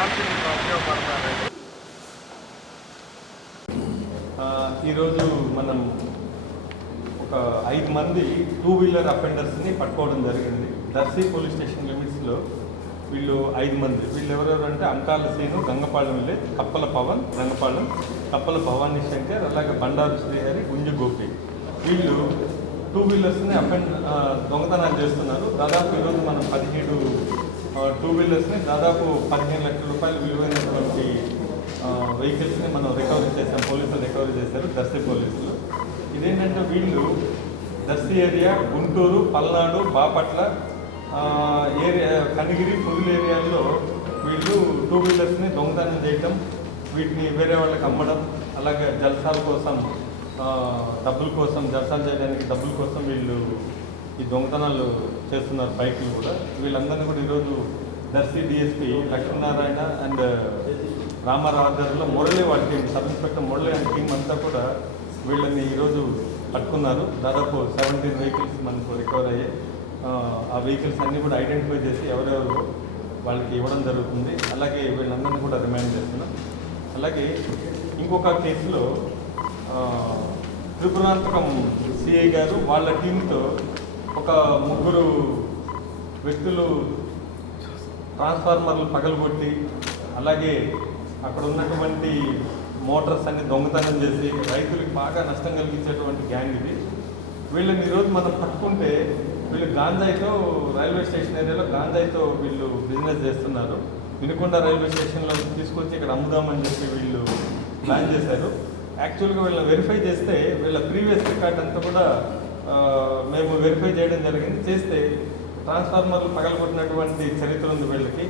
ఉపయోగపడతారండి. ఈరోజు మనం ఒక 5 మంది 2 వీలర్ అఫెండర్స్ని పట్టుకోవడం జరిగింది. దర్శి పోలీస్ స్టేషన్ లిమిట్స్లో వీళ్ళు 5 మంది. వీళ్ళు ఎవరెవరు అంటే అంకాల సీను, గంగపాళెం విలేజ్, కప్పల పవన్, రంగపాళెం, కప్పల భవానీ శంకర్, అలాగే బండారు శ్రీహరి, గుంజు గోపి. వీళ్ళు 2 వీలర్స్ని దొంగతనాలు చేస్తున్నారు. దాదాపు ఈరోజు మనం 17 2 వీలర్స్ని దాదాపు 15 లక్షల రూపాయలు విలువైనటువంటి వెహికల్స్ని మనం రికవరీ చేసాం. పోలీసులు రికవరీ చేశారు, దర్శి పోలీసులు. ఇదేంటంటే వీళ్ళు దర్శి ఏరియా, గుంటూరు, పల్నాడు, బాపట్ల ఏరియా, కనిగిరి, పుదులు ఏరియాల్లో వీళ్ళు 2 వీలర్స్ని దొంగతనం చేయటం, వీటిని వేరే వాళ్ళకి అమ్మడం, అలాగే జల్సాల కోసం డబ్బుల కోసం, జల్సాలు చేయడానికి డబ్బుల కోసం వీళ్ళు ఈ దొంగతనాలు చేస్తున్నారు. బైక్లు కూడా వీళ్ళందరినీ కూడా ఈరోజు దర్శి డిఎస్పీ లక్ష్మీనారాయణ అండ్ రామారావు ఆధ్వర్యంలో మురళి వాళ్ళ team, sub inspector Murali and team అంతా కూడా వీళ్ళని ఈరోజు పట్టుకున్నారు. దాదాపు 17 వెహికల్స్ మనకు రికవర్ అయ్యాయి. ఆ వెహికల్స్ అన్నీ కూడా ఐడెంటిఫై చేసి ఎవరెవరు వాళ్ళకి ఇవ్వడం జరుగుతుంది. అలాగే వీళ్ళందరినీ కూడా రిమైండ్ చేస్తున్నాం. అలాగే ఇంకొక కేసులో త్రిపురాంతకం సిఐ గారు వాళ్ళ టీంతో ఒక 3 వ్యక్తులు ట్రాన్స్ఫార్మర్లు పగలగొట్టి, అలాగే అక్కడ ఉన్నటువంటి మోటార్స్ అన్ని దొంగతనం చేసి రైతులకు బాగా నష్టం కలిగించేటువంటి గ్యాంగ్ ఇది. వీళ్ళని ఈరోజు మనం పట్టుకుంటే వీళ్ళు గాంజాయితో రైల్వే స్టేషన్ ఏరియాలో గాంజాయితో వీళ్ళు బిజినెస్ చేస్తున్నారు. వినుకొండ రైల్వే స్టేషన్లో తీసుకొచ్చి ఇక్కడ అమ్ముదామని చెప్పి వీళ్ళు ప్లాన్ చేశారు. యాక్చువల్గా వీళ్ళని వెరిఫై చేస్తే వీళ్ళ ప్రీవియస్ రికార్డ్ అంతా కూడా మేము వెరిఫై చేయడం జరిగింది. చేస్తే ట్రాన్స్ఫార్మర్లు పగలగొట్టినటువంటి చరిత్ర ఉంది వీళ్ళకి.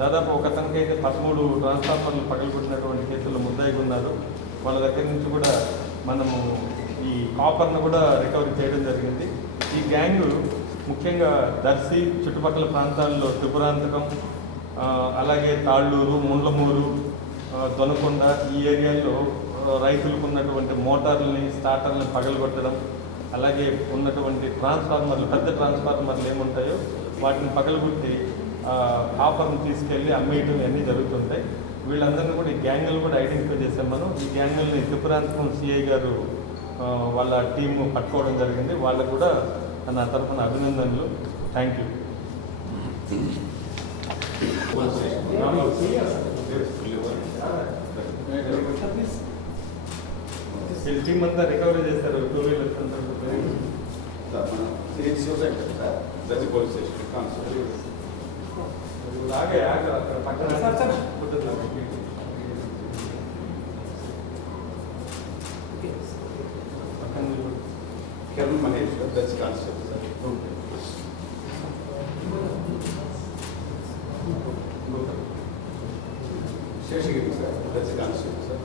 దాదాపు ఒక అతనికి అయితే 13 ట్రాన్స్ఫార్మర్లు పగలగొట్టినటువంటి కేసులు ముద్దాయిగా ఉన్నారు. వాళ్ళ దగ్గర నుంచి కూడా మనము ఈ కాపర్ను కూడా రికవరీ చేయడం జరిగింది. ఈ గ్యాంగు ముఖ్యంగా దర్శి చుట్టుపక్కల ప్రాంతాల్లో త్రిపురాంతకం, అలాగే తాళ్ళూరు, ముండ్లమూరు, దొనకొండ ఈ ఏరియాల్లో రైతులకు ఉన్నటువంటి మోటార్లని, స్టార్టర్లని పగలగొట్టడం, అలాగే ఉన్నటువంటి ట్రాన్స్ఫార్మర్లు, పెద్ద ట్రాన్స్ఫార్మర్లు ఏముంటాయో వాటిని పగలగొట్టి కాపర్ను తీసుకెళ్ళి అమ్మేయడం అన్నీ జరుగుతుంటాయి. వీళ్ళందరినీ కూడా ఈ గ్యాంగులు కూడా ఐడెంటిఫై చేసాం మనం. ఈ గ్యాంగుల్ని త్రిపురాంతకం సిఐ గారు వాళ్ళ టీము పట్టుకోవడం జరిగింది. వాళ్ళకు కూడా నా తరఫున అభినందనలు. Thank you. టీమ్ అంతా రికవరీ చేస్తారు. 2 వీలర్స్ అంతా లాగే అక్కడ పక్కన Kiran Mahesh Darshi constable sir. Seshagiri sir Darshi constable sir.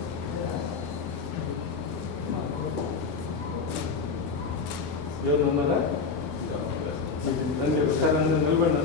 ఎవరు ఉన్నారా? ఒకసారి నిలబడి